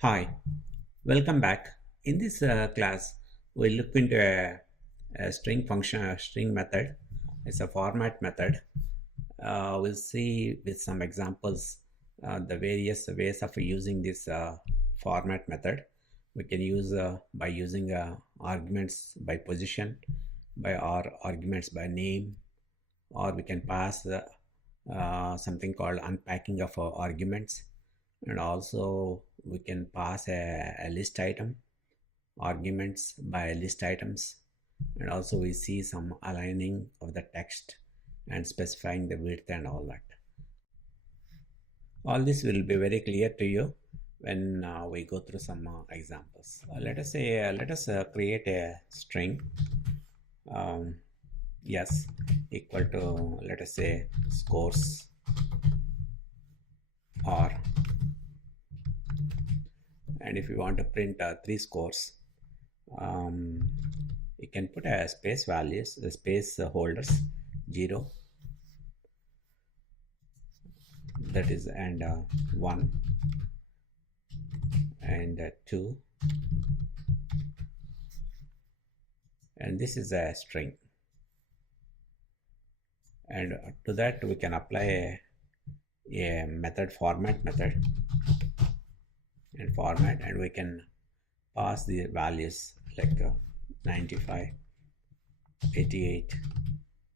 Hi, welcome back. In this class, we'll look into a string function, a string method. It's a format method. We'll see with some examples the various ways of using this format method. We can use by using arguments by position, by or arguments by name, or we can pass something called unpacking of arguments, and also we can pass a list item arguments by list items, and also we see some aligning of the text and specifying the width and all that. All this will be very clear to you when we go through some examples. Let us create a string, um, yes, equal to, let us say, scores, or, and if you want to print three scores, you can put a space values, the space holders 0, that is, and 1 and 2, and this is a string, and to that we can apply a method, format method, and format, and we can pass the values like 95, 88,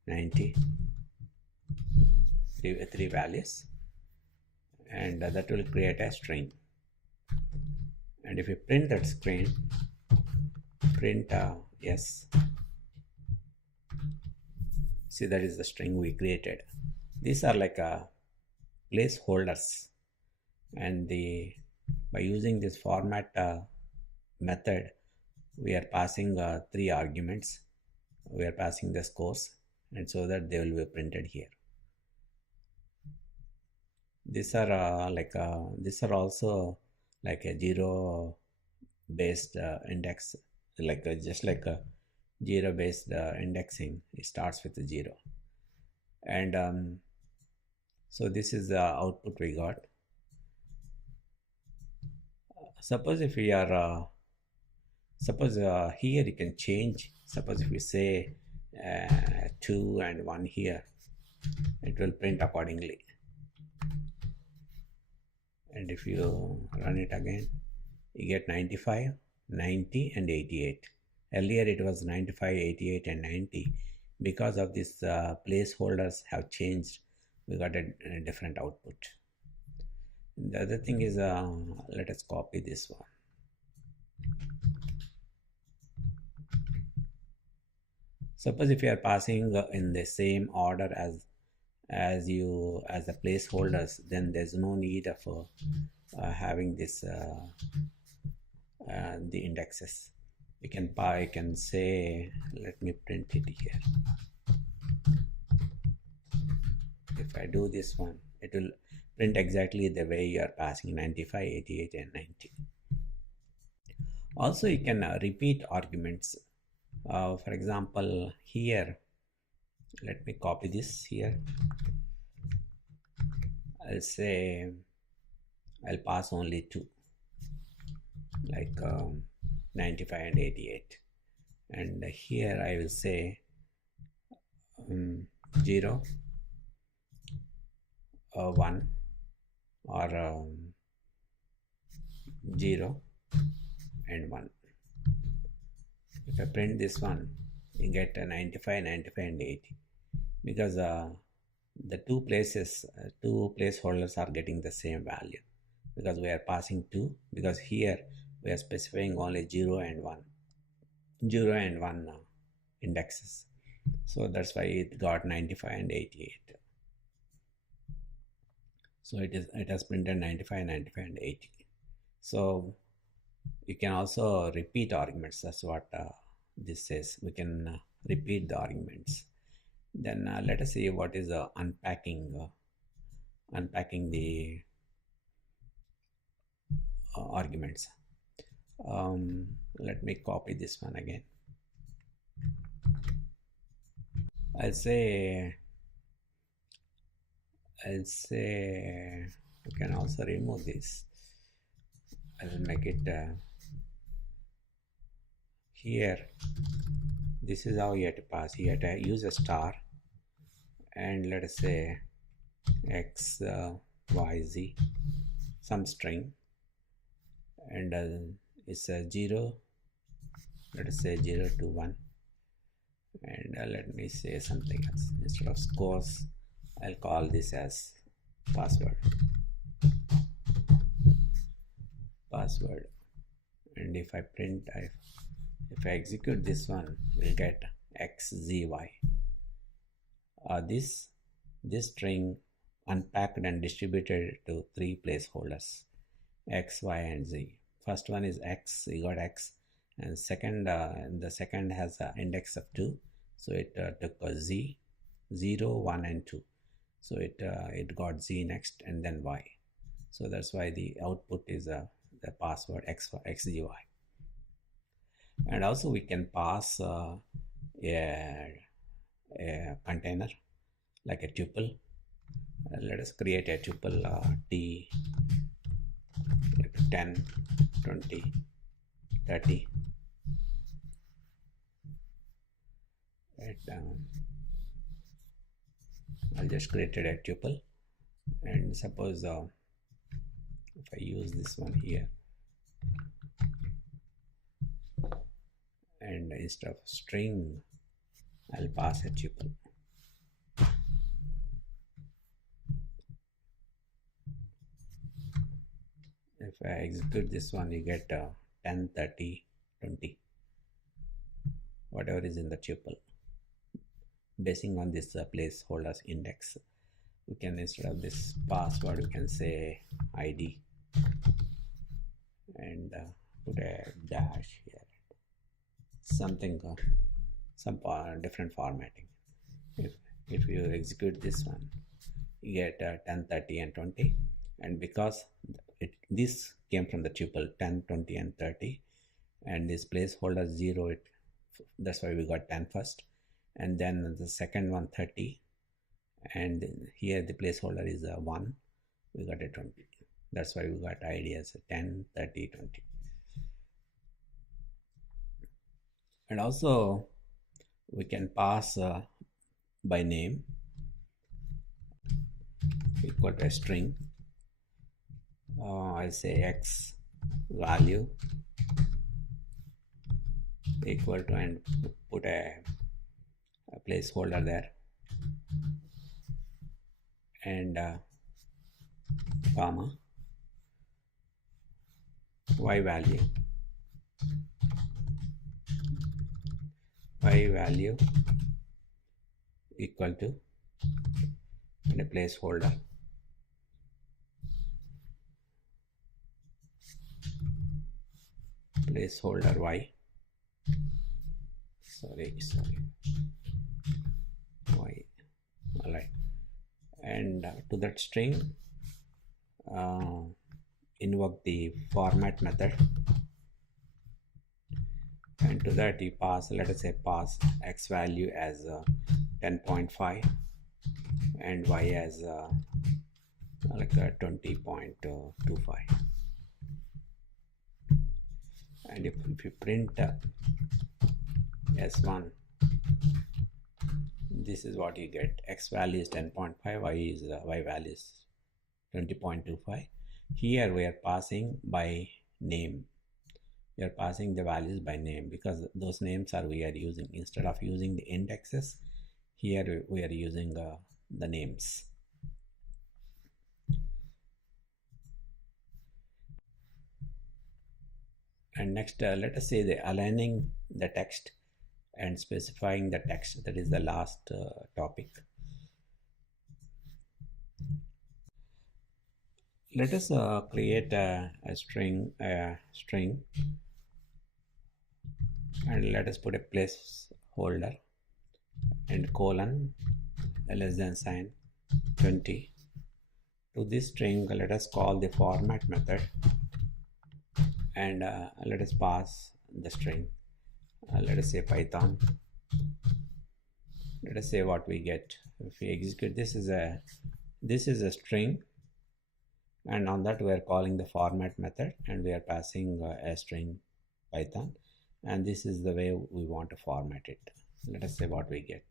90, three values, and that will create a string. And if you print that string, print yes, see, that is the string we created. These are like placeholders, and by using this format method, we are passing three arguments. We are passing the scores, and so that they will be printed here. These are these are also like a zero based index, like just like a zero based indexing. It starts with a 0, and so this is the output we got. Suppose if we are suppose here you can change. Suppose if we say 2 and 1 here, it will print accordingly. And if you run it again, you get 95, 90 and 88. Earlier it was 95, 88 and 90. Because of this placeholders have changed, we got a different output. The other thing is, let us copy this one. Suppose if you are passing in the same order as the placeholders, then there's no need of having this the indexes. You can say, let me print it here. If I do this one, it will print exactly the way you are passing 95, 88 and 90. Also, you can repeat arguments. For example, here, let me copy this here. I'll say I'll pass only 2, like 95 and 88, and here I will say 0, 1, or 0 and 1. If I print this one, you get 95, 95 and 80, because the two placeholders are getting the same value, because we are passing 2, because here we are specifying only 0 and 1 indexes. So that's why it got 95 and 88. So it has printed 95, 95 and 80. So you can also repeat arguments. That's what this says. We can repeat the arguments. Then let us see what is unpacking the arguments. Let me copy this one again. I'll say we can also remove this. I'll make it here. This is how you have to pass. You have to use a star, and let us say x, y, z, some string, and it's a 0. Let us say 0 to 1, and let me say something else. Instead of scores, I'll call this as password. And if I print, if I execute this one, we'll get x, z, y. This string unpacked and distributed to 3 placeholders, x, y, and z. First one is x, you got x, and the second has an index of 2, so it took a z, 0, 1, and 2. So it got z next, and then y. So that's why the output is the password x, z, y. And also we can pass a container like a tuple. Let us create a tuple t, like 10, 20, 30. I'll just created a tuple, and suppose if I use this one here, and instead of string, I'll pass a tuple. If I execute this one, you get 10, 30, 20, whatever is in the tuple. Basing on this placeholders index, we can, instead of this password, we can say ID, and put a dash here, something, some different formatting. If you execute this one, you get 10, 30, and 20, and because this came from the tuple 10, 20, and 30, and this placeholder 0, that's why we got 10 first, and then the second one 30, and here the placeholder is 1, we got a 20. That's why we got ID as 10, 30, 20. And also we can pass by name equal to a string. I'll say x value equal to, and put a placeholder there, and comma, y value equal to, and a placeholder, y, sorry, y, alright, and to that string invoke the format method, and to that you pass, let us say pass x value as 10.5 and y as like 20.25, and if you print s1, this is what you get. X value is 10.5, y value is 20.25. Here we are passing by name. We are passing the values by name because those names are we are using. Instead of using the indexes, here we are using the names. And next, let us say the aligning the text and specifying the text. That is the last topic. Let us create a string, and let us put a placeholder and colon less than sign 20. To this string, let us call the format method, and let us pass the string. Let us say Python. Let us say what we get. If we execute, this is a string, and on that we are calling the format method, and we are passing a string Python, and this is the way we want to format it. Let us say what we get.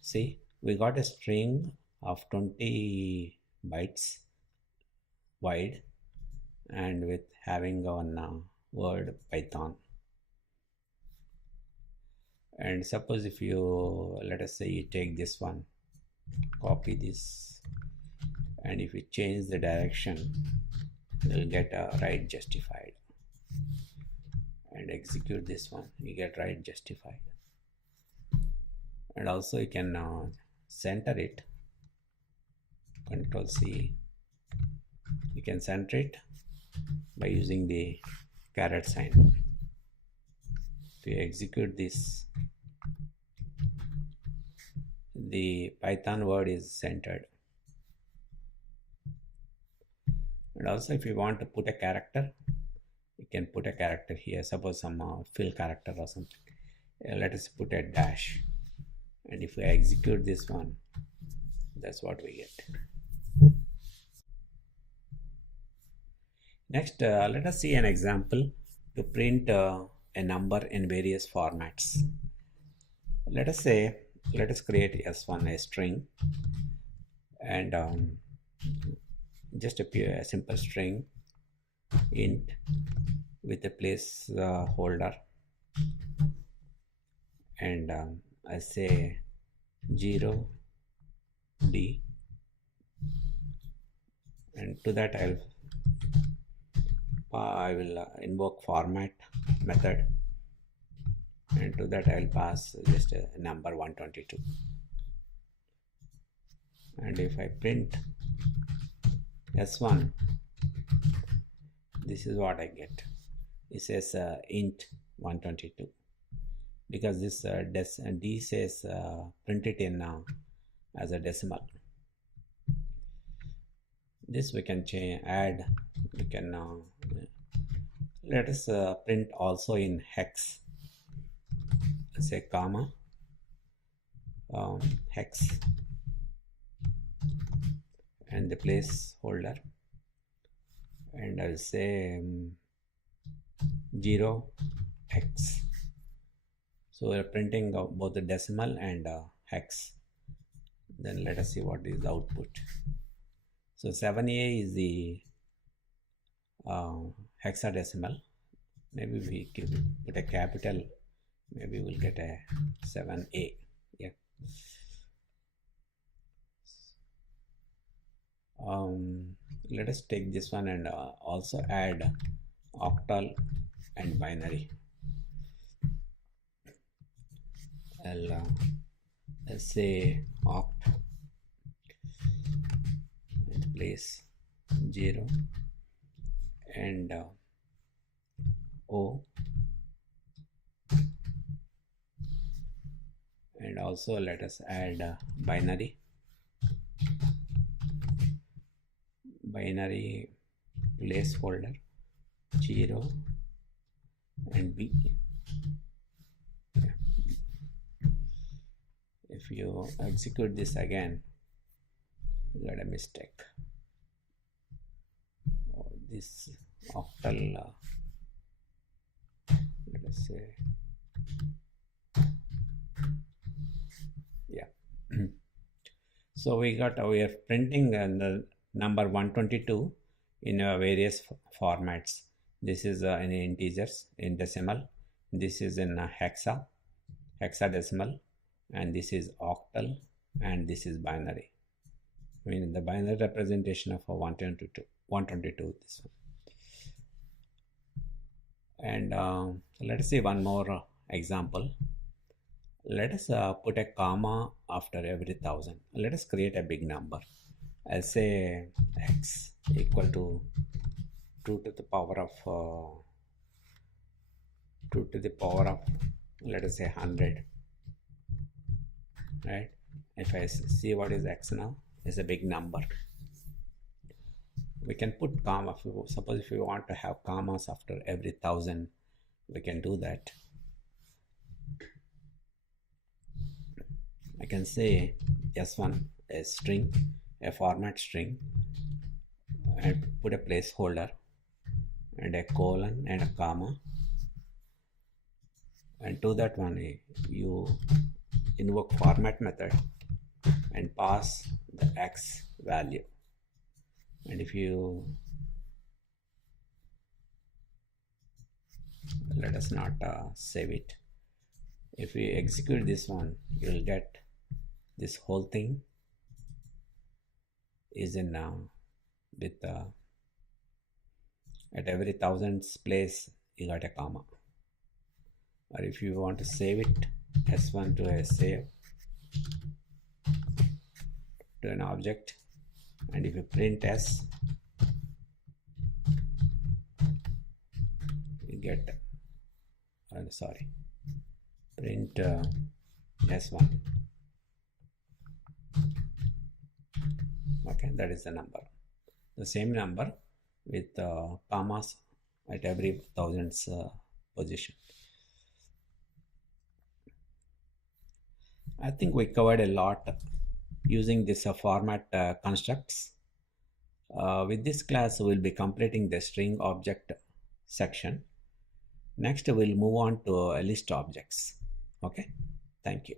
See, we got a string of 20 bytes wide and with having one word Python. And suppose if you, let us say you take this one, copy this, and if you change the direction, you'll get a write justified, and execute this one, you get write justified. And also you can center it, Control C, you can center it by using the caret sign. If you execute this, the Python word is centered. And also if you want to put a character, you can put a character here, suppose some fill character or something. Let us put a dash, and if we execute this one, that's what we get. Next, let us see an example to print a number in various formats. Let us create S1 a string, and just a simple string int with a place holder, and I say 0 D, and to that I will invoke format method, and to that I'll pass just a number 122. And if I print S1, this is what I get. It says int 122, because this D says print it in as a decimal. This we can add, we can let us print also in hex, say comma hex, and the placeholder, and I'll say 0x. So we're printing both the decimal and hex. Then let us see what is the output. So 7a is the hexadecimal. Maybe we can put a capital, maybe we'll get a 7a. Yeah. Let us take this one and also add octal and binary. Let's say oct, and place 0 and O, and also let us add binary placeholder 0 and B. If you execute this again, you got a mistake. This octal, let us say, yeah. So we are printing the number 122 in various formats. This is in integers, in decimal. This is in hexadecimal, and this is octal, and this is binary. I mean the binary representation of a 122 this one. And let us see one more example. Let us put a comma after every 1000. Let us create a big number. I'll say x equal to 2 to the power of let us say 100, right? If I see what is x now, is a big number. We can put comma. Suppose if you want to have commas after every 1000, we can do that. I can say S1 a string, a format string, and put a placeholder and a colon and a comma, and to that one you invoke format method and pass the x value. And if you let us not save it, if we execute this one, you will get this whole thing is in with at every thousandth place you got a comma. Or if you want to save it, s1 to a save to an object, and if you print s, you get print s1. Okay, that is the number, the same number with commas at every thousandth position. I think we covered a lot using this format constructs. With this class, we'll be completing the string object section. Next, we'll move on to list objects. Okay, thank you.